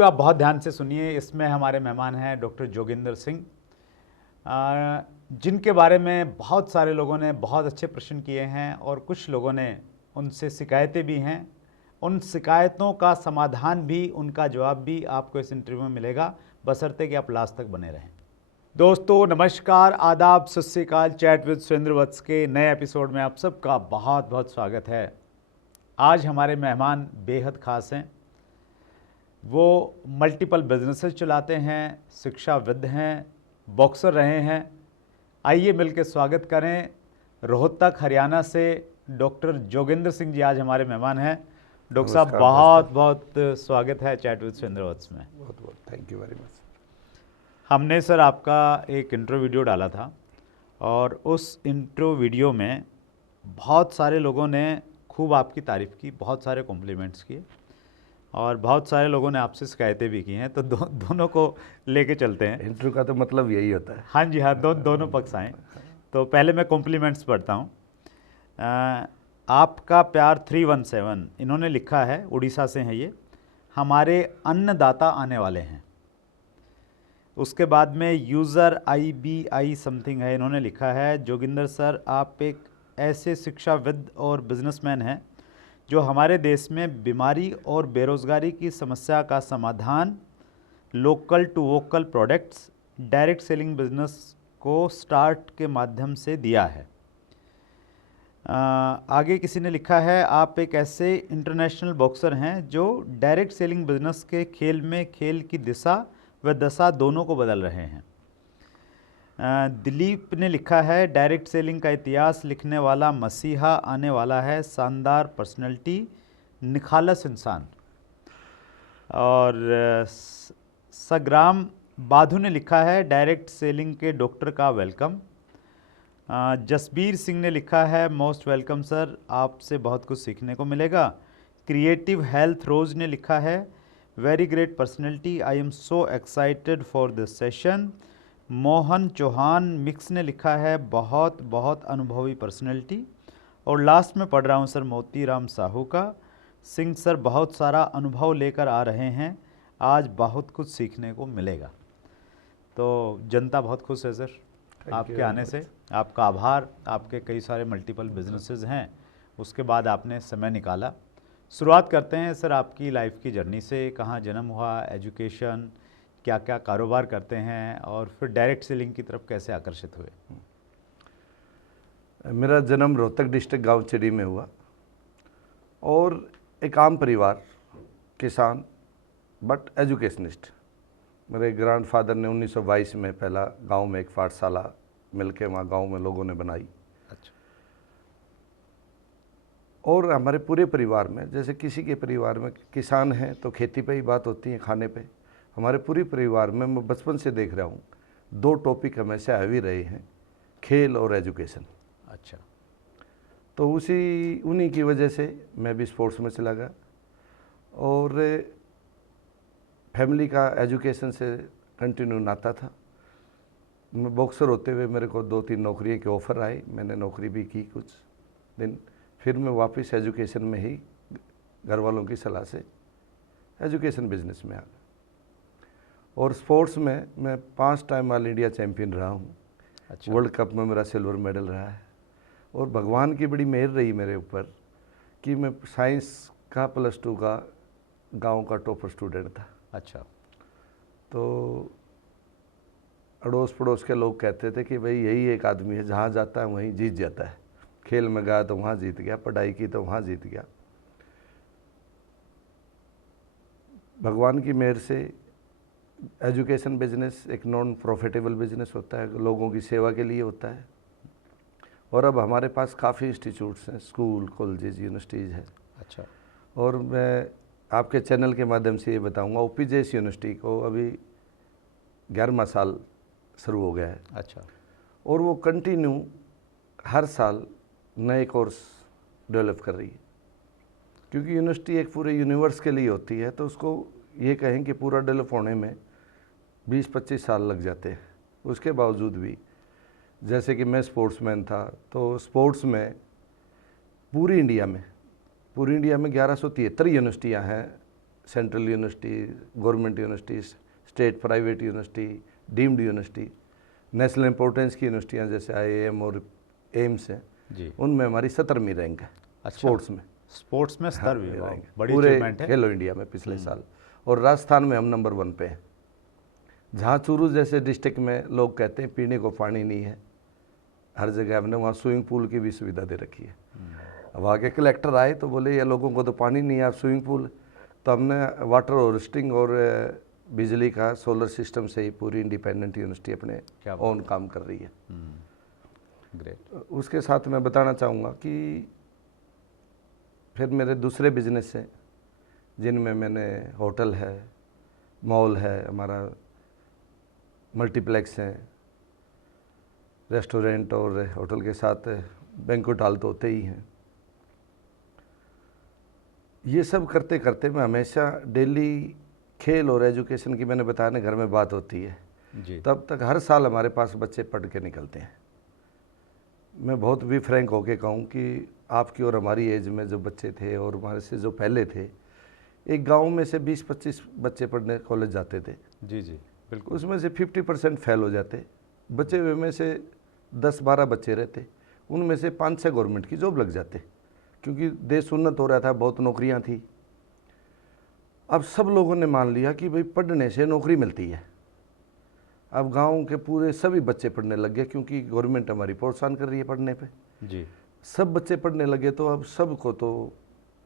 Interview आप बहुत ध्यान से सुनिए। इसमें हमारे मेहमान हैं डॉक्टर जोगिंदर सिंह, जिनके बारे में बहुत सारे लोगों ने बहुत अच्छे प्रश्न किए हैं और कुछ लोगों ने उनसे शिकायतें भी हैं। उन शिकायतों का समाधान भी, उनका जवाब भी आपको इस इंटरव्यू में मिलेगा, बशर्ते कि आप लास्ट तक बने रहें। दोस्तों नमस्कार, आदाब, सत श्री अकाल। चैट विद सुरेंद्र वत्स के नए एपिसोड में आप सबका बहुत बहुत स्वागत है। आज हमारे मेहमान बेहद ख़ास हैं। वो मल्टीपल बिजनेसेस चलाते हैं, शिक्षाविद हैं, बॉक्सर रहे हैं। आइए मिलकर स्वागत करें। रोहतक हरियाणा से डॉक्टर जोगिंदर सिंह जी आज हमारे मेहमान हैं। डॉक्टर साहब बहुत बहुत स्वागत है चैट विद सुरेंद्र वत्स में। बहुत बहुत थैंक यू वेरी मच। हमने सर आपका एक इंट्रो वीडियो डाला था और उस इंट्रो वीडियो में बहुत सारे लोगों ने खूब आपकी तारीफ़ की, बहुत सारे कॉम्प्लीमेंट्स किए और बहुत सारे लोगों ने आपसे शिकायतें भी की हैं। तो दोनों को लेके चलते हैं। इंटरव्यू का तो मतलब यही होता है। हाँ जी हाँ, दोनों पक्ष आएँ। तो पहले मैं कॉम्प्लीमेंट्स पढ़ता हूँ। आपका प्यार 317 इन्होंने लिखा है, उड़ीसा से हैं ये। हमारे अन्नदाता आने वाले हैं। उसके बाद में यूज़र IBI समथिंग है, इन्होंने लिखा है, जोगिंदर सर आप एक ऐसे शिक्षाविद और बिजनेसमैन हैं जो हमारे देश में बीमारी और बेरोज़गारी की समस्या का समाधान local to vocal products, direct selling business को स्टार्ट के माध्यम से दिया है। आगे किसी ने लिखा है, आप एक ऐसे इंटरनेशनल बॉक्सर हैं जो डायरेक्ट सेलिंग बिजनेस के खेल में खेल की दिशा व दशा दोनों को बदल रहे हैं। दिलीप ने लिखा है, डायरेक्ट सेलिंग का इतिहास लिखने वाला मसीहा आने वाला है, शानदार पर्सनैलिटी, निखालस इंसान। और सग्राम बाधु ने लिखा है, डायरेक्ट सेलिंग के डॉक्टर का वेलकम। जसबीर सिंह ने लिखा है, मोस्ट वेलकम सर, आपसे बहुत कुछ सीखने को मिलेगा। क्रिएटिव हेल्थ रोज ने लिखा है, very great personality, I am so excited for this session. Mohan Chauhan मिक्स ने लिखा है, बहुत बहुत अनुभवी पर्सनैलिटी। और लास्ट में पढ़ रहा हूँ सर मोतीराम साहू का, सिंह सर बहुत सारा अनुभव लेकर आ रहे हैं, आज बहुत कुछ सीखने को मिलेगा। तो जनता बहुत खुश है सर आपके आने से। आपका आभार। आपके कई सारे मल्टीपल बिजनेसेस हैं, उसके बाद आपने समय निकाला। शुरुआत करते हैं सर आपकी लाइफ की जर्नी से। कहाँ जन्म हुआ, एजुकेशन, क्या क्या कारोबार करते हैं और फिर डायरेक्ट सेलिंग की तरफ कैसे आकर्षित हुए? मेरा जन्म रोहतक डिस्ट्रिक्ट गांव चिड़ी में हुआ और एक आम परिवार, किसान बट एजुकेशनिस्ट। मेरे ग्रैंडफादर ने 1922 में पहला गांव में एक पाठशाला मिलके वहाँ गांव में लोगों ने बनाई। अच्छा। और हमारे पूरे परिवार में, जैसे किसी के परिवार में किसान हैं तो खेती पे ही बात होती है, खाने पे। हमारे पूरे परिवार में मैं बचपन से देख रहा हूँ, दो टॉपिक हमेशा हैवी रहे हैं, खेल और एजुकेशन। अच्छा। तो उन्हीं की वजह से मैं भी स्पोर्ट्स में चला गया और फैमिली का एजुकेशन से कंटिन्यू नाता था। मैं बॉक्सर होते हुए मेरे को 2-3 नौकरियों के ऑफ़र आए, मैंने नौकरी भी की कुछ दिन, फिर मैं वापस एजुकेशन में ही घर वालों की सलाह से एजुकेशन बिजनेस में आ गया। और स्पोर्ट्स में मैं 5 टाइम ऑल इंडिया चैम्पियन रहा हूँ। अच्छा। वर्ल्ड कप में मेरा सिल्वर मेडल रहा है और भगवान की बड़ी मेहर रही मेरे ऊपर कि मैं साइंस का +2 का गांव का टॉपर स्टूडेंट था। अच्छा। तो अड़ोस पड़ोस के लोग कहते थे कि भाई यही एक आदमी है, जहाँ जाता है वहीं जीत जाता है। खेल में गया तो वहाँ जीत गया, पढ़ाई की तो वहाँ जीत गया। भगवान की मेहर से एजुकेशन बिजनेस एक नॉन प्रॉफिटेबल बिजनेस होता है, लोगों की सेवा के लिए होता है। और अब हमारे पास काफ़ी इंस्टीट्यूट्स हैं, स्कूल, कॉलेजेस, यूनिवर्सिटीज़ हैं। अच्छा। और मैं आपके चैनल के माध्यम से ये बताऊंगा, OPJS यूनिवर्सिटी को अभी 11वां साल शुरू हो गया है। अच्छा। और वो कंटिन्यू हर साल नए कोर्स डेवलप कर रही है, क्योंकि यूनिवर्सिटी एक पूरे यूनिवर्स के लिए होती है। तो उसको ये कहें कि पूरा डेवलप होने में 20-25 साल लग जाते हैं। उसके बावजूद भी, जैसे कि मैं स्पोर्ट्समैन था, तो स्पोर्ट्स में पूरी इंडिया में 1173 यूनिवर्सिटियां हैं central university, government university, state private university, deemed university, national importance की यूनिवर्सिटियाँ जैसे IIM और एम्स हैं, जी। उनमें हमारी 17वीं रैंक है स्पोर्ट्स में। स्पोर्ट्स में 17वीं, हाँ, वाह, रैंक बड़ी पूरे अचीवमेंट है। खेलो इंडिया में पिछले साल। और राजस्थान में हम नंबर 1 पे हैं। जहाँ चूरू जैसे डिस्ट्रिक्ट में लोग कहते हैं पीने को पानी नहीं है, हर जगह हमने वहाँ स्विमिंग पूल की भी सुविधा दे रखी है। अब आगे कलेक्टर आए तो बोले ये लोगों को तो पानी नहीं है, आप स्विमिंग पूल, तो हमने वाटर हार्वेस्टिंग और बिजली का सोलर सिस्टम से ही पूरी इंडिपेंडेंट यूनिवर्सिटी अपने ओन काम कर रही है। ग्रेट। उसके साथ मैं बताना चाहूँगा कि फिर मेरे दूसरे बिजनेस हैं जिनमें मैंने होटल है, मॉल है, हमारा मल्टीप्लेक्स हैं, रेस्टोरेंट और होटल के साथ बैंक्वेट हॉल तो होते ही हैं। ये सब करते करते मैं हमेशा डेली खेल और एजुकेशन की, मैंने बताया ना घर में बात होती है जी। तब तक हर साल हमारे पास बच्चे पढ़ के निकलते हैं। मैं बहुत भी फ्रैंक होके कहूँ कि आपकी और हमारी एज में जो बच्चे थे और हमारे से जो पहले थे, एक गांव में से 20-25 बच्चे पढ़ने कॉलेज जाते थे। जी जी बिल्कुल। उसमें से 50% फेल हो जाते, बचे हुए में से 10-12 बच्चे रहते, उनमें से 5-6 गवर्नमेंट की जॉब लग जाते, क्योंकि देश उन्नत हो रहा था, बहुत नौकरियां थी। अब सब लोगों ने मान लिया कि भाई पढ़ने से नौकरी मिलती है। अब गांव के पूरे सभी बच्चे पढ़ने लग गए, क्योंकि गवर्नमेंट हमारी प्रोत्साहन कर रही है पढ़ने पे। जी। सब बच्चे पढ़ने लगे तो अब सबको तो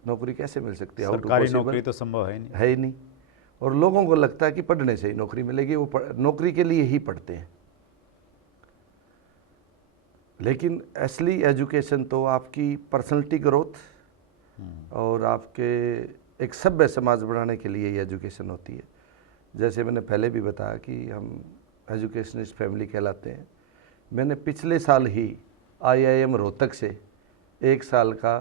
नौकरी कैसे मिल सकती है? सरकारी नौकरी तो संभव है नहीं। है ही नहीं। और लोगों को लगता है कि पढ़ने से ही नौकरी मिलेगी, वो नौकरी के लिए ही पढ़ते हैं। लेकिन असली एजुकेशन तो आपकी पर्सनैलिटी ग्रोथ और आपके एक सभ्य समाज बनाने के लिए ही एजुकेशन होती है। जैसे मैंने पहले भी बताया कि हम एजुकेशनिस्ट फैमिली कहलाते हैं। मैंने पिछले साल ही IIM रोहतक से 1 साल का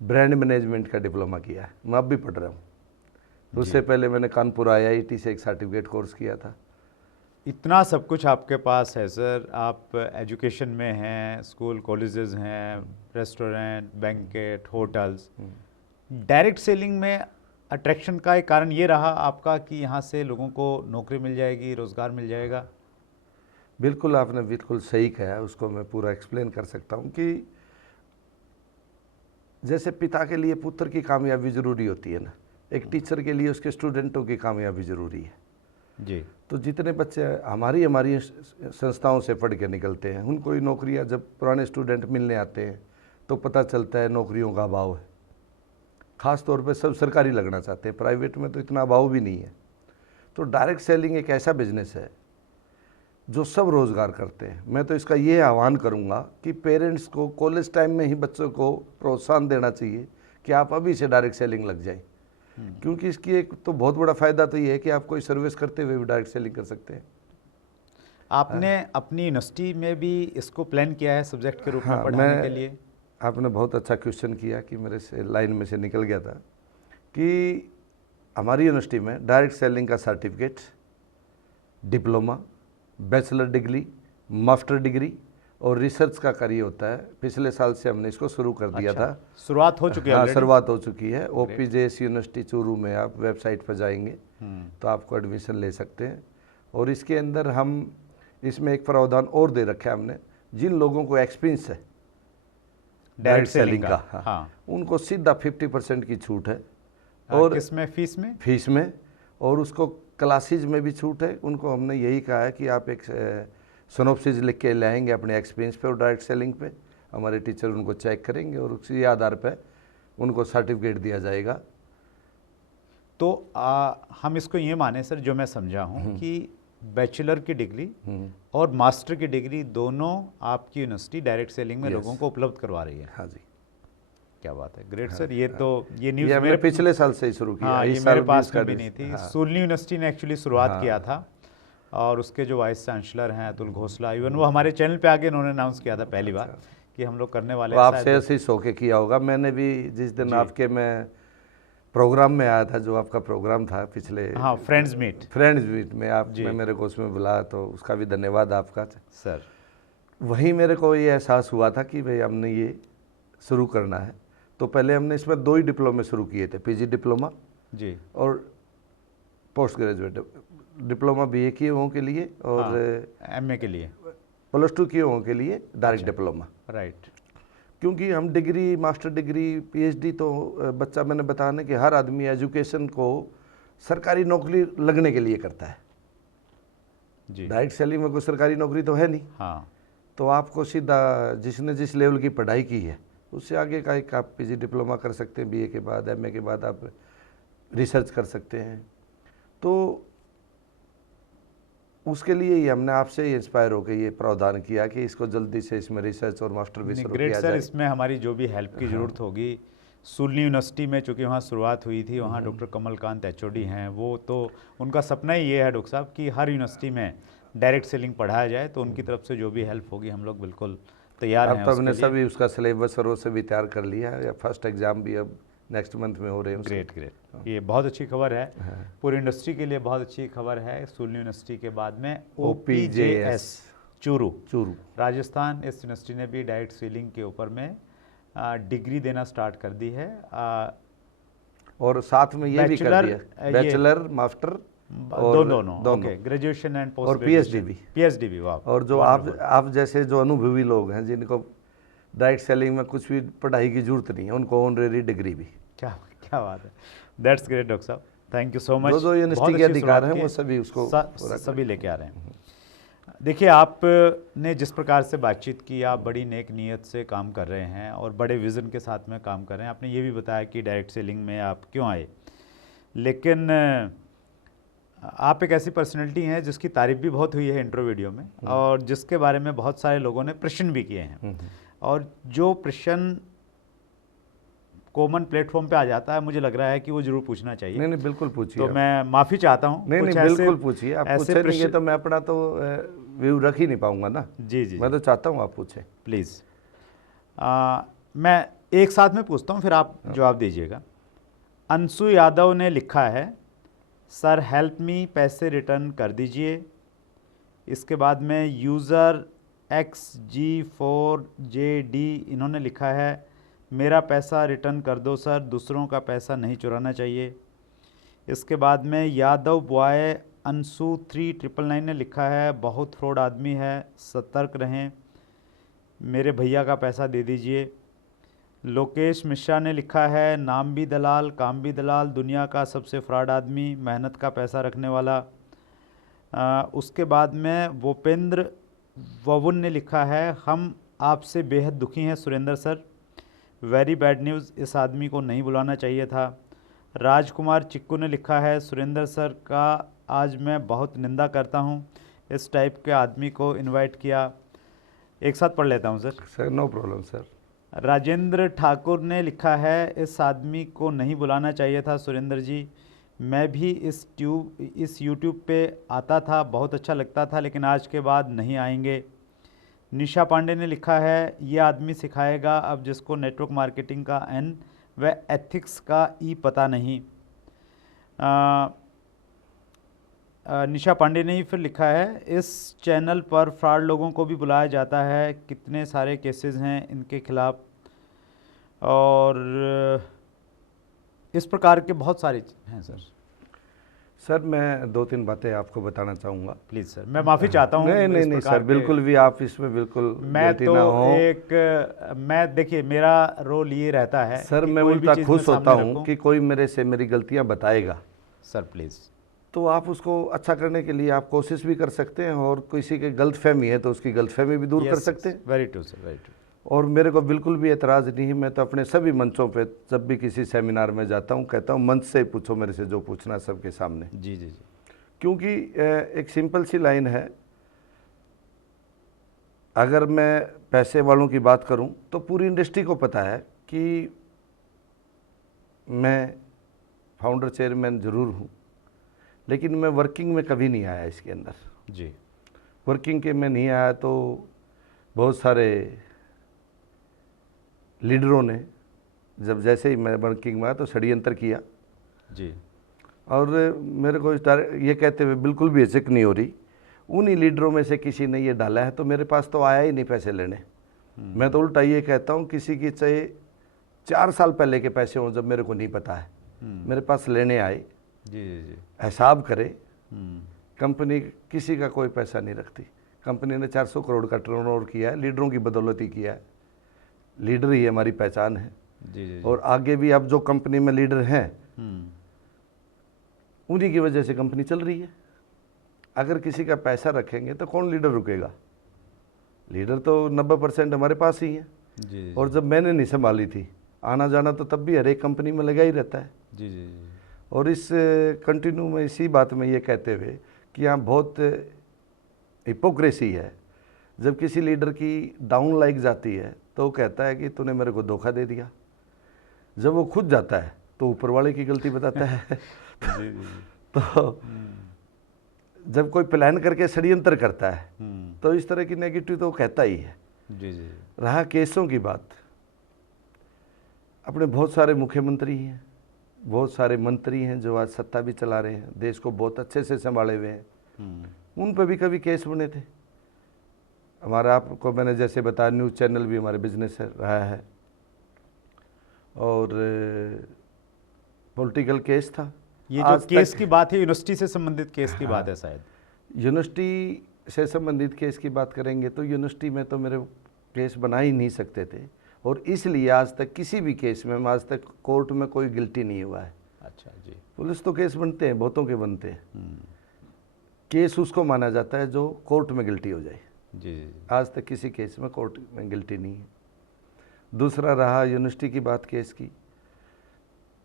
ब्रांड मैनेजमेंट का डिप्लोमा किया है। मैं अब भी पढ़ रहा हूँ। उससे पहले मैंने कानपुर IIT से एक सर्टिफिकेट कोर्स किया था। इतना सब कुछ आपके पास है सर, आप एजुकेशन में हैं, स्कूल कॉलेजेस हैं, restaurant, banquet, hotels. Direct selling में अट्रैक्शन का एक कारण ये रहा आपका कि यहाँ से लोगों को नौकरी मिल जाएगी, रोज़गार मिल जाएगा? बिल्कुल, आपने बिल्कुल सही कहा। उसको मैं पूरा एक्सप्लेन कर सकता हूँ कि जैसे पिता के लिए पुत्र की कामयाबी ज़रूरी होती है ना, एक टीचर के लिए उसके स्टूडेंटों की कामयाबी ज़रूरी है। जी। तो जितने बच्चे हमारी संस्थाओं से पढ़ के निकलते हैं, उनको ही नौकरियाँ जब पुराने स्टूडेंट मिलने आते हैं तो पता चलता है नौकरियों का अभाव है। ख़ास तौर पे सब सरकारी लगना चाहते हैं, प्राइवेट में तो इतना अभाव भी नहीं है। तो डायरेक्ट सेलिंग एक ऐसा बिजनेस है जो सब रोज़गार करते हैं। मैं तो इसका ये आह्वान करूँगा कि पेरेंट्स को कॉलेज टाइम में ही बच्चों को प्रोत्साहन देना चाहिए कि आप अभी से डायरेक्ट सेलिंग लग जाएं। क्योंकि इसकी एक तो बहुत बड़ा फ़ायदा तो ये है कि आप कोई सर्विस करते हुए भी डायरेक्ट सेलिंग कर सकते हैं। आपने अपनी यूनिवर्सिटी में भी इसको प्लान किया है सब्जेक्ट के रूप में पढ़ाने के लिए? आपने बहुत अच्छा क्वेश्चन किया कि मेरे से लाइन में से निकल गया था कि हमारी यूनिवर्सिटी में डायरेक्ट सेलिंग का certificate, diploma, bachelor degree, master degree और रिसर्च का कार्य होता है। पिछले साल से हमने इसको शुरू कर दिया था। शुरुआत हो चुकी है? हाँ, शुरुआत हो चुकी है। OPJS यूनिवर्सिटी चूरू में आप वेबसाइट पर जाएंगे तो आपको एडमिशन ले सकते हैं। और इसके अंदर हम इसमें एक प्रावधान और दे रखा है हमने, जिन लोगों को एक्सपीरियंस है डायरेक्ट सेलिंग का, हाँ, उनको सीधा 50% की छूट है। और किसमें? फीस में? फीस में। और उसको क्लासेज में भी छूट है। उनको हमने यही कहा है कि आप एक सिनॉप्सिस लिख के लाएंगे अपने एक्सपीरियंस पे और डायरेक्ट सेलिंग पे, हमारे टीचर उनको चेक करेंगे और उसी आधार पे उनको सर्टिफिकेट दिया जाएगा। तो हम इसको ये माने सर, जो मैं समझा हूँ कि बैचलर की डिग्री और मास्टर की डिग्री दोनों आपकी यूनिवर्सिटी डायरेक्ट सेलिंग में लोगों को उपलब्ध करवा रही है। हाँ जी। क्या बात है, ग्रेट सर। ये तो ये न्यूज़ मेरे पिछले साल से ही शुरू किया। हाँ, ये मेरे पास में भी नहीं थी। सुरली यूनिवर्सिटी ने एक्चुअली शुरुआत किया था और उसके जो वाइस चांसलर हैं अतुल घोसला, इवन वो हमारे चैनल पे आगे उन्होंने अनाउंस किया था पहली बार कि हम लोग करने वाले हैं। आपसे ऐसे ही सो के किया होगा। मैंने भी जिस दिन आपके मैं प्रोग्राम में आया था, जो आपका प्रोग्राम था पिछले, हाँ, फ्रेंड्स मीट में आपने मेरे को उसमें बुलाया, तो उसका भी धन्यवाद आपका सर। वहीं मेरे को ये एहसास हुआ था कि भाई हमने ये शुरू करना है। तो पहले हमने इसमें 2 ही डिप्लोमे शुरू किए थे, PG डिप्लोमा जी। और पोस्ट ग्रेजुएट डिप्लोमा बीए किए हुओं के लिए और एमए के लिए, +2 किए हुओं के लिए डायरेक्ट डिप्लोमा। राइट। क्योंकि हम डिग्री, मास्टर डिग्री, पीएचडी तो बच्चा, मैंने बताने कि हर आदमी एजुकेशन को सरकारी नौकरी लगने के लिए करता है। जी। डायरेक्ट सेलिंग में कोई सरकारी नौकरी तो है नहीं। हाँ। तो आपको सीधा जिसने जिस लेवल की पढ़ाई की है उससे आगे का एक आप पीजी डिप्लोमा कर सकते हैं, बीए के बाद, एमए के बाद आप रिसर्च कर सकते हैं। तो उसके लिए ही हमने आपसे ही इंस्पायर होकर ये प्रावधान किया कि इसको जल्दी से इसमें रिसर्च और मास्टर भी शुरू ग्रेट किया सर, जाए। इसमें हमारी जो भी हेल्प की ज़रूरत होगी, सुलनी यूनिवर्सिटी में चूँकि वहाँ शुरुआत हुई थी, वहाँ डॉक्टर कमलकांत एचओडी हैं, वो तो उनका सपना ही ये है डॉक्टर साहब कि हर यूनिवर्सिटी में डायरेक्ट सेलिंग पढ़ाया जाए। तो उनकी तरफ से जो भी हेल्प होगी हम लोग बिल्कुल तैयार हैं अब तो उसके हमने लिए। सभी उसका सिलेबस और वो सभी तैयार कर लिया है। फर्स्ट एग्जाम भी अब नेक्स्ट मंथ में हो रहे हैं उसके। ग्रेट ग्रेट, ये बहुत अच्छी खबर है, पूरी इंडस्ट्री के लिए बहुत अच्छी खबर है। सुलनी यूनिवर्सिटी के बाद में OPJS चूरू राजस्थान, इस यूनिवर्सिटी ने भी डायरेक्ट सेलिंग के ऊपर में डिग्री देना स्टार्ट कर दी है। और साथ में ये भी कर दिया बैचलर, मास्टर और दोनों। ओके, ग्रेजुएशन एंड पोस्ट और पीएचडी भी। पीएचडी भी, वाह। और जो आप जैसे जो अनुभवी लोग हैं जिनको डायरेक्ट सेलिंग में कुछ भी पढ़ाई की जरूरत नहीं है, उनको ऑनरेरी डिग्री भी। क्या बात है, दैट्स ग्रेट डॉक्टर साहब, थैंक यू सो मच। जो यूनिवर्सिटी के अधिकार हैं वो सभी उसको सभी लेके आ रहे हैं। देखिए, आपने जिस प्रकार से बातचीत की, आप बड़ी नेक नीयत से काम कर रहे हैं और बड़े विज़न के साथ में काम कर रहे हैं। आपने ये भी बताया कि डायरेक्ट सेलिंग में आप क्यों आए, लेकिन आप एक ऐसी पर्सनैलिटी हैं जिसकी तारीफ भी बहुत हुई है इंट्रो वीडियो में, और जिसके बारे में बहुत सारे लोगों ने प्रश्न भी किए हैं। और जो प्रश्न कॉमन प्लेटफॉर्म पे आ जाता है, मुझे लग रहा है कि वो जरूर पूछना चाहिए। नहीं बिल्कुल पूछिए। तो मैं माफ़ी चाहता हूँ। नहीं बिल्कुल पूछिए, आप पूछे नहीं तो मैं अपना तो व्यू रख ही नहीं पाऊंगा ना। जी, मैं तो चाहता हूँ आप पूछें प्लीज़। मैं एक साथ में पूछता हूँ, फिर आप जवाब दीजिएगा। अंशु यादव ने लिखा है, सर हेल्प मी, पैसे रिटर्न कर दीजिए। इसके बाद में यूज़र XG4JD इन्होंने लिखा है, मेरा पैसा रिटर्न कर दो सर, दूसरों का पैसा नहीं चुराना चाहिए। इसके बाद में यादव बॉय अंशु 3999 ने लिखा है, बहुत फ्रॉड आदमी है, सतर्क रहें, मेरे भैया का पैसा दे दीजिए। लोकेश मिश्रा ने लिखा है, नाम भी दलाल, काम भी दलाल, दुनिया का सबसे फ्रॉड आदमी, मेहनत का पैसा रखने वाला। उसके बाद में भूपेंद्र ववुन ने लिखा है, हम आपसे बेहद दुखी हैं Surendra sir, very bad news, इस आदमी को नहीं बुलाना चाहिए था। राजकुमार चिक्कू ने लिखा है, सुरेंद्र सर का आज मैं बहुत निंदा करता हूं, इस टाइप के आदमी को इनवाइट किया। एक साथ पढ़ लेता हूं sir. No problem sir. Rajendra Thakur ने लिखा है, इस आदमी को नहीं बुलाना चाहिए था सुरेंद्र जी, मैं भी इस यूट्यूब पे आता था, बहुत अच्छा लगता था, लेकिन आज के बाद नहीं आएंगे। निशा पांडे ने लिखा है, ये आदमी सिखाएगा अब जिसको नेटवर्क मार्केटिंग का N व एथिक्स का E पता नहीं। निशा पांडे ने ही फिर लिखा है, इस चैनल पर फ्रॉड लोगों को भी बुलाया जाता है, कितने सारे केसेस हैं इनके खिलाफ, और इस प्रकार के बहुत सारे हैं सर। सर मैं 2-3 बातें आपको बताना चाहूँगा। प्लीज़ सर, मैं माफ़ी चाहता हूँ। नहीं सर, बिल्कुल भी आप इसमें बिल्कुल मैं तो मैं देखिए, मेरा रोल ये रहता है सर, मैं उल्टा खुश होता हूँ कि कोई मेरे से मेरी गलतियाँ बताएगा। सर प्लीज़, तो आप उसको अच्छा करने के लिए आप कोशिश भी कर सकते हैं, और किसी के गलतफहमी है तो उसकी गलतफहमी भी दूर कर सकते हैं। Very true sir, very true. और मेरे को बिल्कुल भी एतराज़ नहीं है, मैं तो अपने सभी मंचों पे जब भी किसी सेमिनार में जाता हूँ कहता हूँ, मंच से ही पूछो मेरे से जो पूछना सबके सामने। जी जी जी। क्योंकि एक सिंपल सी लाइन है, अगर मैं पैसे वालों की बात करूँ तो पूरी इंडस्ट्री को पता है कि मैं फाउंडर चेयरमैन ज़रूर हूँ, लेकिन मैं वर्किंग में कभी नहीं आया इसके अंदर। जी। वर्किंग के में नहीं आया तो बहुत सारे लीडरों ने जब जैसे ही मैं वर्किंग में आया तो षड्यंत्र किया जी। और मेरे को ये कहते हुए बिल्कुल भी हिचक नहीं हो रही, उन्हीं लीडरों में से किसी ने ये डाला है तो मेरे पास तो आया ही नहीं पैसे लेने। मैं तो उल्टा ये कहता हूँ, किसी की चाहे 4 साल पहले के पैसे हों जब मेरे को नहीं पता है, मेरे पास लेने आए, जी जी जी। हिसाब करे। हम्म, कंपनी किसी का कोई पैसा नहीं रखती। कंपनी ने 400 करोड़ का टर्नओवर किया है, लीडरों की बदौलत ही किया है। लीडर ही हमारी पहचान है। जी जी जी। और आगे भी अब जो कंपनी में लीडर हैं, हम्म, उन्हीं की वजह से कंपनी चल रही है। अगर किसी का पैसा रखेंगे तो कौन लीडर रुकेगा? लीडर तो 90% हमारे पास ही है। जी जी और जब मैंने नहीं संभाली थी, आना जाना तो तब भी हर एक कंपनी में लगा ही रहता है। जी जी जी। और इस कंटिन्यू में इसी बात में ये कहते हुए कि यहाँ बहुत हिपोक्रेसी है। जब किसी लीडर की डाउन लाइक जाती है तो वो कहता है कि तूने मेरे को धोखा दे दिया। जब वो खुद जाता है तो ऊपर वाले की गलती बताता है। जी जी जी। तो जब कोई प्लान करके षड्यंत्र करता है हम्म, तो इस तरह की नेगेटिव तो वो कहता ही है। जी जी जी। रहा केसों की बात, अपने बहुत सारे मुख्यमंत्री हैं, बहुत सारे मंत्री हैं जो आज सत्ता भी चला रहे हैं, देश को बहुत अच्छे से संभाले हुए हैं। हम्म, उन पर भी कभी केस बने थे। हमारा, आपको मैंने जैसे बताया, न्यूज़ चैनल भी हमारे बिजनेस है रहा है। और पॉलिटिकल केस था। ये जो आज केस तक की बात है, यूनिवर्सिटी से संबंधित केस की बात है शायद। यूनिवर्सिटी से संबंधित केस की बात करेंगे तो यूनिवर्सिटी में तो मेरे केस बना ही नहीं सकते थे। और इसलिए आज तक किसी भी केस में आज तक कोर्ट में कोई गिल्टी नहीं हुआ है। अच्छा जी। पुलिस तो केस बनते हैं, बहुतों के बनते हैं। हम्म, केस उसको माना जाता है जो कोर्ट में गिल्टी हो जाए। जी जी जी। आज तक किसी केस में कोर्ट में गिल्टी नहीं है। दूसरा रहा यूनिवर्सिटी की बात, केस की।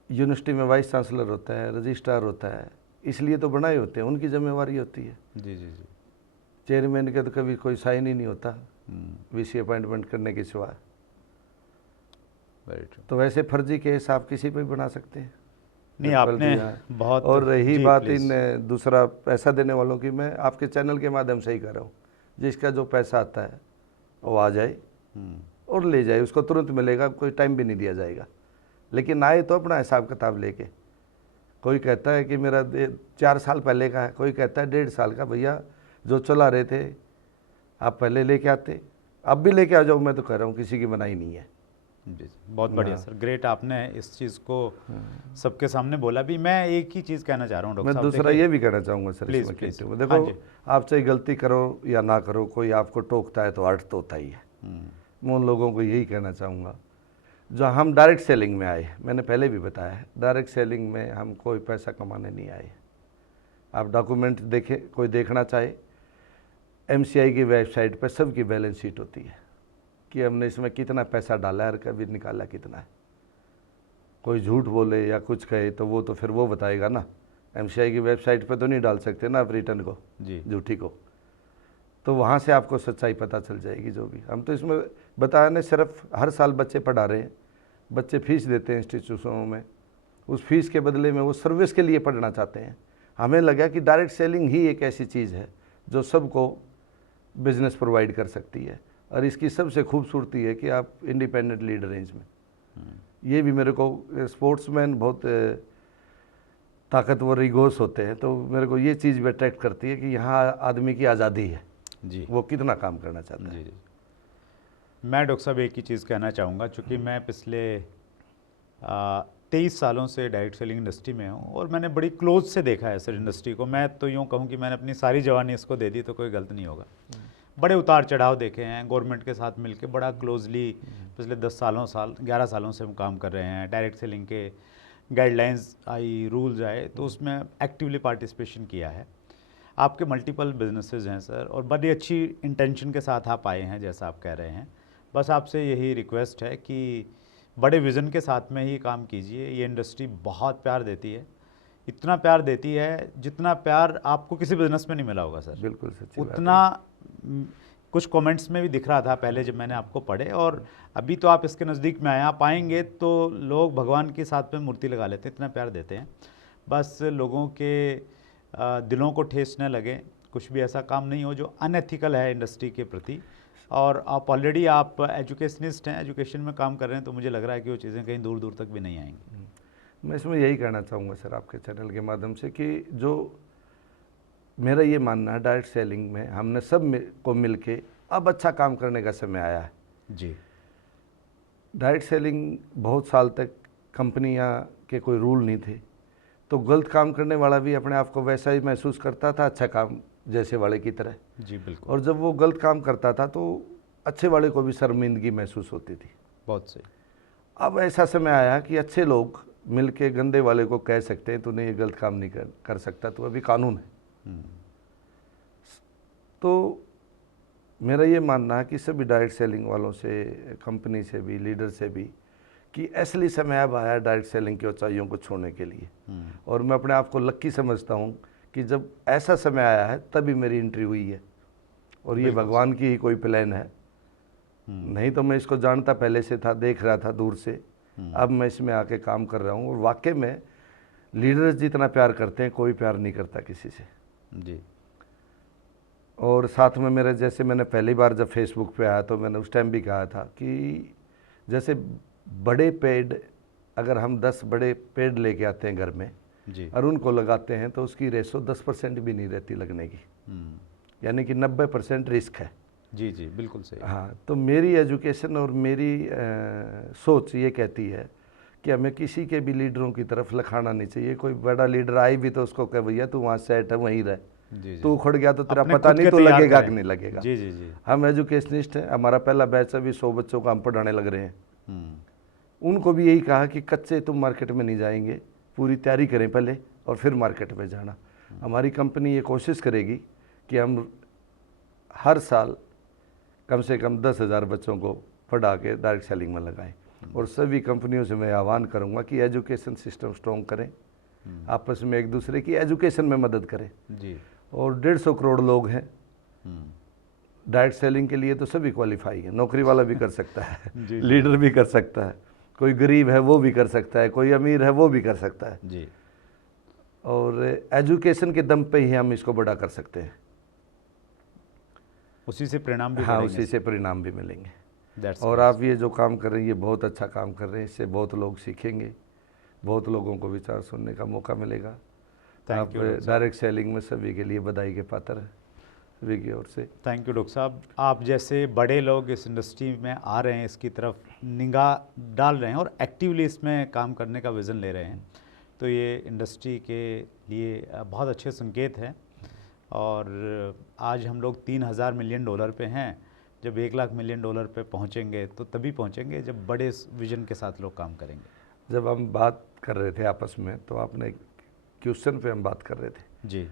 यूनिवर्सिटी में वाइस चांसलर होता है, रजिस्ट्रार होता है, इसलिए तो बनाए होते हैं, उनकी जिम्मेवारी होती है। जी जी जी। चेयरमैन के तो कभी कोई साइन ही नहीं होता हम्म, वीसी अपॉइंटमेंट करने के सिवा। Very true. तो वैसे फर्जी केस आप किसी पे भी बना सकते हैं। नहीं, प्रिंसिपल आपने जी हैं। बहुत और रही जी, बात प्लीज। इन दूसरा पैसा देने वालों की, मैं आपके चैनल के माध्यम से ही कर रहा हूँ। जिसका जो पैसा आता है वो आ जाए हम्म, और ले जाए, उसको तुरंत मिलेगा, कोई टाइम भी नहीं दिया जाएगा। लेकिन आए तो अपना हिसाब किताब लेके। कोई कहता है कि मेरा 4 साल पहले का है, कोई कहता है 1.5 साल का। भैया जो चला रहे थे आप पहले लेके आते, अब भी लेके आ जाओ। मैं तो कह रहा हूँ किसी की मनाही नहीं है। जी जी, बहुत बढ़िया सर, ग्रेट। आपने इस चीज़ को सबके सामने बोला भी। मैं एक ही चीज़ कहना चाह रहा हूँ डॉक्टर मैं साहब, दूसरा देखिए। ये भी कहना चाहूँगा सर प्लीज़ इसमें प्लीज़। कहते हुए, हाँ देखो जी। आप चाहे गलती करो या ना करो, कोई आपको टोकता है तो अर्थ तो होता ही है। मैं उन लोगों को यही कहना चाहूँगा जो हम डायरेक्ट सेलिंग में आए। मैंने पहले भी बताया है, डायरेक्ट सेलिंग में हम कोई पैसा कमाने नहीं आए। आप डॉक्यूमेंट देखें, कोई देखना चाहे, एमसीआई की वेबसाइट पर सबकी बैलेंस शीट होती है कि हमने इसमें कितना पैसा डाला है और कभी निकाला कितना है। कोई झूठ बोले या कुछ कहे तो वो तो फिर वो बताएगा ना। एमसीआई की वेबसाइट पे तो नहीं डाल सकते ना आप रिटर्न को, जी झूठी को। तो वहाँ से आपको सच्चाई पता चल जाएगी जो भी। हम तो इसमें बताने सिर्फ हर साल बच्चे पढ़ा रहे हैं, बच्चे फीस देते हैं इंस्टीट्यूशनों में, उस फीस के बदले में वो सर्विस के लिए पढ़ना चाहते हैं। हमें लगा कि डायरेक्ट सेलिंग ही एक ऐसी चीज़ है जो सबको बिजनेस प्रोवाइड कर सकती है। और इसकी सबसे खूबसूरती है कि आप इंडिपेंडेंट लीड रेंज में, ये भी मेरे को, स्पोर्ट्समैन बहुत ताकतवर ईगोस होते हैं, तो मेरे को ये चीज़ भी अट्रैक्ट करती है कि यहाँ आदमी की आज़ादी है, जी वो कितना काम करना चाहता है। जी जी। मैं डॉक्टर साहब एक ही चीज़ कहना चाहूँगा, चूँकि मैं पिछले 23 सालों से डायरेक्ट सेलिंग इंडस्ट्री में हूँ और मैंने बड़ी क्लोज से देखा है सर इंडस्ट्री को। मैं तो यूँ कहूँ कि मैंने अपनी सारी जवानी इसको दे दी तो कोई गलत नहीं होगा। बड़े उतार चढ़ाव देखे हैं, गवर्नमेंट के साथ मिलके बड़ा क्लोजली पिछले 11 सालों से हम काम कर रहे हैं। डायरेक्ट सेलिंग के गाइडलाइंस आई, रूल्स आए, तो उसमें एक्टिवली पार्टिसिपेशन किया है। आपके मल्टीपल बिजनेसेस हैं सर, और बड़ी अच्छी इंटेंशन के साथ आप आए हैं जैसा आप कह रहे हैं। बस आपसे यही रिक्वेस्ट है कि बड़े विज़न के साथ में ही काम कीजिए। ये इंडस्ट्री बहुत प्यार देती है, इतना प्यार देती है जितना प्यार आपको किसी बिजनेस में नहीं मिला होगा सर। बिल्कुल सच्ची बात है। उतना कुछ कमेंट्स में भी दिख रहा था पहले जब मैंने आपको पढ़े, और अभी तो आप इसके नज़दीक में आए। आप आएंगे तो लोग भगवान के साथ में मूर्ति लगा लेते हैं, इतना प्यार देते हैं। बस लोगों के दिलों को ठेस न लगे, कुछ भी ऐसा काम नहीं हो जो अनएथिकल है इंडस्ट्री के प्रति। और आप ऑलरेडी आप एजुकेशनिस्ट हैं, एजुकेशन में काम कर रहे हैं, तो मुझे लग रहा है कि वो चीज़ें कहीं दूर दूर तक भी नहीं आएंगी। मैं इसमें यही कहना चाहूँगा सर आपके चैनल के माध्यम से कि जो मेरा ये मानना है, डायरेक्ट सेलिंग में हमने सब को मिलके अब अच्छा काम करने का समय आया है। जी डायरेक्ट सेलिंग बहुत साल तक कंपनियां के कोई रूल नहीं थे, तो गलत काम करने वाला भी अपने आप को वैसा ही महसूस करता था अच्छा काम जैसे वाले की तरह। जी बिल्कुल। और जब वो गलत काम करता था तो अच्छे वाले को भी शर्मिंदगी महसूस होती थी। बहुत सही। अब ऐसा समय आया कि अच्छे लोग मिल के गंदे वाले को कह सकते हैं तूने ये गलत काम नहीं कर सकता, तो अभी कानून है। तो मेरा ये मानना है कि सभी डायरेक्ट सेलिंग वालों से, कंपनी से भी, लीडर से भी, कि असली समय अब आया डायरेक्ट सेलिंग की ऊंचाइयों को छोड़ने के लिए। और मैं अपने आप को लक्की समझता हूँ कि जब ऐसा समय आया है तभी मेरी एंट्री हुई है, और ये भगवान की ही कोई प्लान है। नहीं तो मैं इसको जानता पहले से था, देख रहा था दूर से। अब मैं इसमें आके काम कर रहा हूँ, और वाकई में लीडर्स जितना प्यार करते हैं कोई प्यार नहीं करता किसी से जी। और साथ में मेरे, जैसे मैंने पहली बार जब फेसबुक पे आया तो मैंने उस टाइम भी कहा था कि जैसे बड़े पेड़, अगर हम 10 बड़े पेड़ लेके आते हैं घर में जी। और उनको लगाते हैं तो उसकी रेशो 10% भी नहीं रहती लगने की, यानी कि 90% रिस्क है। जी जी बिल्कुल सही। हाँ, तो मेरी एजुकेशन और मेरी सोच ये कहती है कि हमें किसी के भी लीडरों की तरफ लखाना नहीं चाहिए। कोई बड़ा लीडर आई भी तो उसको कह भैया तू वहाँ सेट है वहीं रह, तू उखड़ गया तो तेरा अपने पता खुद नहीं के तो तैयार लगेगा करें। कि नहीं लगेगा। जी जी जी। हम एजुकेशनिस्ट हैं, हमारा पहला बैच अभी 100 बच्चों को हम पढ़ाने लग रहे हैं। उनको भी यही कहा कि कच्चे तुम मार्केट में नहीं जाएंगे, पूरी तैयारी करें पहले और फिर मार्केट में जाना। हमारी कंपनी ये कोशिश करेगी कि हम हर साल कम से कम 10,000 बच्चों को पढ़ा के डायरेक्ट सेलिंग में लगाएं। और सभी कंपनियों से मैं आह्वान करूंगा कि एजुकेशन सिस्टम स्ट्रॉन्ग करें, आपस में एक दूसरे की एजुकेशन में मदद करें जी। और 150 करोड़ लोग हैं डायरेक्ट सेलिंग के लिए, तो सभी क्वालिफाई है। नौकरी वाला भी कर सकता है, लीडर भी कर सकता है, कोई गरीब है वो भी कर सकता है, कोई अमीर है वो भी कर सकता है जी। और एजुकेशन के दम पे ही हम इसको बड़ा कर सकते हैं। उसी से परिणाम भी हाँ, बढ़ेंगे। उसी से परिणाम भी मिलेंगे। That's और nice. आप ये जो काम कर रहे हैं ये बहुत अच्छा काम कर रहे हैं, इससे बहुत लोग सीखेंगे, बहुत लोगों को विचार सुनने का मौका मिलेगा। आप डायरेक्ट सेलिंग में सभी के लिए बधाई के पात्र हैं, सभी की ओर से। थैंक यू डॉक्टर साहब। आप जैसे बड़े लोग इस इंडस्ट्री में आ रहे हैं, इसकी तरफ निगाह डाल रहे हैं और एक्टिवली इसमें काम करने का विज़न ले रहे हैं, तो ये इंडस्ट्री के लिए बहुत अच्छे संकेत हैं। और आज हम लोग 3,000 मिलियन डॉलर पे हैं, जब 1 लाख मिलियन डॉलर पे पहुंचेंगे तो तभी पहुंचेंगे जब बड़े विजन के साथ लोग काम करेंगे। जब हम बात कर रहे थे आपस में तो आपने एक क्वेश्चन पे हम बात कर रहे थे जी,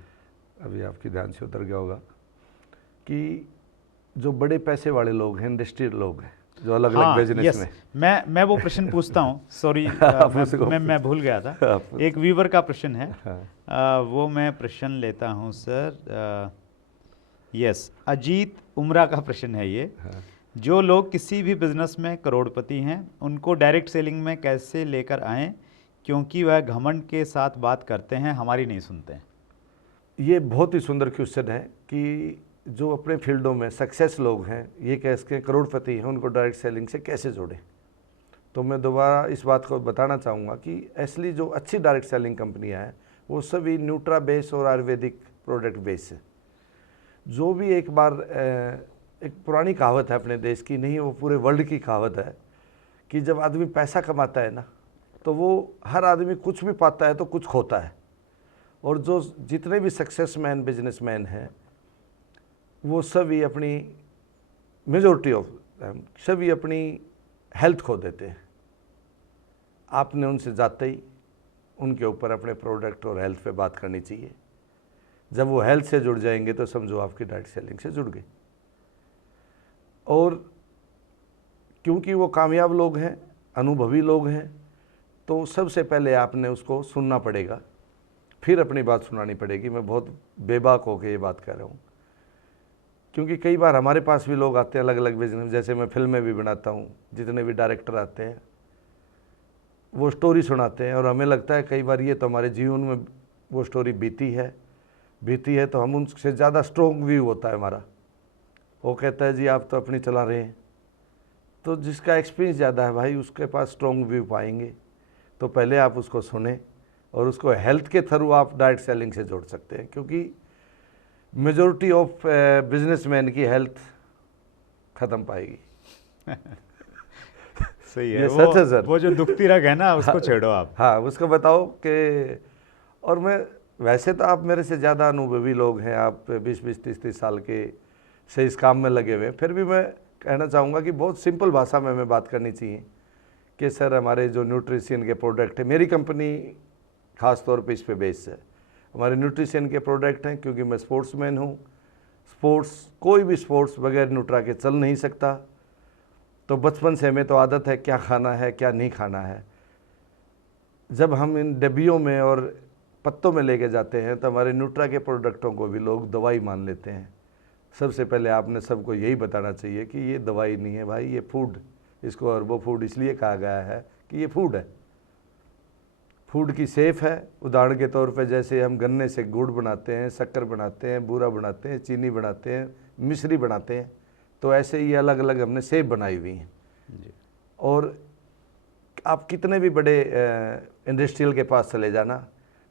अभी आपके ध्यान से उतर गया होगा कि जो बड़े पैसे वाले लोग हैं, इंडस्ट्रियल लोग हैं, जो अलग अलग बिजनेस में, मैं वो प्रश्न पूछता हूँ। सॉरी मैं भूल गया था। एक व्यूवर का प्रश्न है, वो मैं प्रश्न लेता हूँ सर। यस, अजीत उमरा का प्रश्न है ये। जो लोग किसी भी बिजनेस में करोड़पति हैं उनको डायरेक्ट सेलिंग में कैसे लेकर आएं, क्योंकि वह घमंड के साथ बात करते हैं, हमारी नहीं सुनते हैं। ये बहुत ही सुंदर क्वेश्चन है कि जो अपने फील्डों में सक्सेस लोग हैं, ये कैसे करोड़पति हैं, उनको डायरेक्ट सेलिंग से कैसे जोड़ें। तो मैं दोबारा इस बात को बताना चाहूँगा कि असली जो अच्छी डायरेक्ट सेलिंग कंपनियाँ हैं वो सभी न्यूट्रा बेस और आयुर्वेदिक प्रोडक्ट बेस है। जो भी एक बार एक पुरानी कहावत है अपने देश की, नहीं वो पूरे वर्ल्ड की कहावत है कि जब आदमी पैसा कमाता है ना तो वो हर आदमी कुछ भी पाता है तो कुछ खोता है। और जो जितने भी सक्सेसमैन बिजनेसमैन हैं वो सभी अपनी, मेजॉरिटी ऑफ सभी अपनी हेल्थ खो देते हैं। आपने उनसे जाते ही उनके ऊपर अपने प्रोडक्ट और हेल्थ पे बात करनी चाहिए। जब वो हेल्थ से जुड़ जाएंगे तो समझो आपकी डायरेक्ट सेलिंग से जुड़ गई। और क्योंकि वो कामयाब लोग हैं, अनुभवी लोग हैं, तो सबसे पहले आपने उसको सुनना पड़ेगा, फिर अपनी बात सुनानी पड़ेगी। मैं बहुत बेबाक होकर ये बात कर रहा हूँ क्योंकि कई बार हमारे पास भी लोग आते हैं अलग अलग बिजनेस, जैसे मैं फिल्में भी बनाता हूँ, जितने भी डायरेक्टर आते हैं वो स्टोरी सुनाते हैं और हमें लगता है कई बार ये तो हमारे जीवन में वो स्टोरी बीती है तो हम उनसे ज़्यादा स्ट्रॉन्ग व्यू होता है हमारा। वो कहता है जी आप तो अपनी चला रहे हैं, तो जिसका एक्सपीरियंस ज़्यादा है भाई उसके पास स्ट्रॉन्ग व्यू पाएंगे। तो पहले आप उसको सुने और उसको हेल्थ के थ्रू आप डायरेक्ट सेलिंग से जोड़ सकते हैं, क्योंकि मेजॉरिटी ऑफ बिजनेसमैन की हेल्थ ख़त्म पाएगी। सही है। ये सच है सर। वो जो दुखती रग है ना उसको छेड़ो आप। हाँ, उसको बताओ कि, और मैं वैसे तो आप मेरे से ज़्यादा अनुभवी लोग हैं, आप 20-20, 30-30 साल के से इस काम में लगे हुए हैं, फिर भी मैं कहना चाहूँगा कि बहुत सिंपल भाषा में बात करनी चाहिए कि सर हमारे जो न्यूट्रिशन के प्रोडक्ट है, मेरी कंपनी ख़ास तौर पे इस पे बेस है, हमारे न्यूट्रिशन के प्रोडक्ट हैं, क्योंकि मैं स्पोर्ट्समैन हूँ। कोई भी स्पोर्ट्स बगैर न्यूट्रा के चल नहीं सकता। तो बचपन से हमें तो आदत है क्या खाना है क्या नहीं खाना है। जब हम इन डब्बियों में और पत्तों में लेके जाते हैं तो हमारे न्यूट्रा के प्रोडक्टों को भी लोग दवाई मान लेते हैं। सबसे पहले आपने सबको यही बताना चाहिए कि ये दवाई नहीं है भाई, ये फूड, इसको अर्बो फूड इसलिए कहा गया है कि ये फूड है, फूड की सेफ है। उदाहरण के तौर पे जैसे हम गन्ने से गुड़ बनाते हैं, शक्कर बनाते हैं, बूरा बनाते हैं, चीनी बनाते हैं, मिश्री बनाते हैं, तो ऐसे ही अलग अलग हमने सेफ बनाई हुई हैं। और आप कितने भी बड़े इंडस्ट्रियल के पास चले जाना,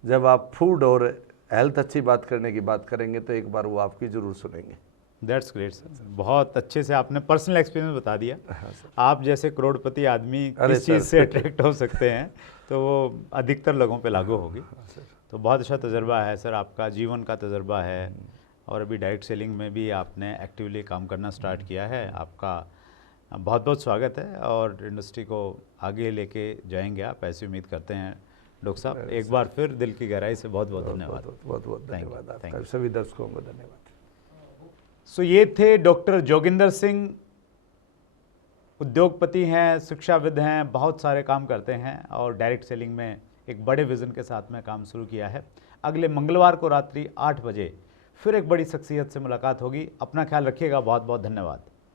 जब आप फूड और हेल्थ अच्छी बात करने की बात करेंगे तो एक बार वो आपकी ज़रूर सुनेंगे। दैट्स ग्रेट सर, बहुत अच्छे से आपने पर्सनल एक्सपीरियंस बता दिया। हाँ सर। आप जैसे करोड़पति आदमी अरे किस चीज़ सर। से अट्रैक्ट हो सकते हैं तो वो अधिकतर लोगों पे लागू होगी। तो बहुत अच्छा तजर्बा है सर, आपका जीवन का तजर्बा है, और अभी डायरेक्ट सेलिंग में भी आपने एक्टिवली काम करना स्टार्ट किया है। आपका बहुत बहुत स्वागत है और इंडस्ट्री को आगे लेके जाएंगे आप, ऐसी उम्मीद करते हैं। डॉक्टर साहब एक बार फिर दिल की गहराई से बहुत बहुत धन्यवाद। बहुत बहुत धन्यवाद आपका, सभी दर्शकों को धन्यवाद। सो ये थे डॉक्टर जोगिंदर सिंह, उद्योगपति हैं, शिक्षाविद हैं, बहुत सारे काम करते हैं और डायरेक्ट सेलिंग में एक बड़े विज़न के साथ में काम शुरू किया है। अगले मंगलवार को रात्रि 8 बजे फिर एक बड़ी शख्सियत से मुलाकात होगी। अपना ख्याल रखिएगा, बहुत बहुत धन्यवाद।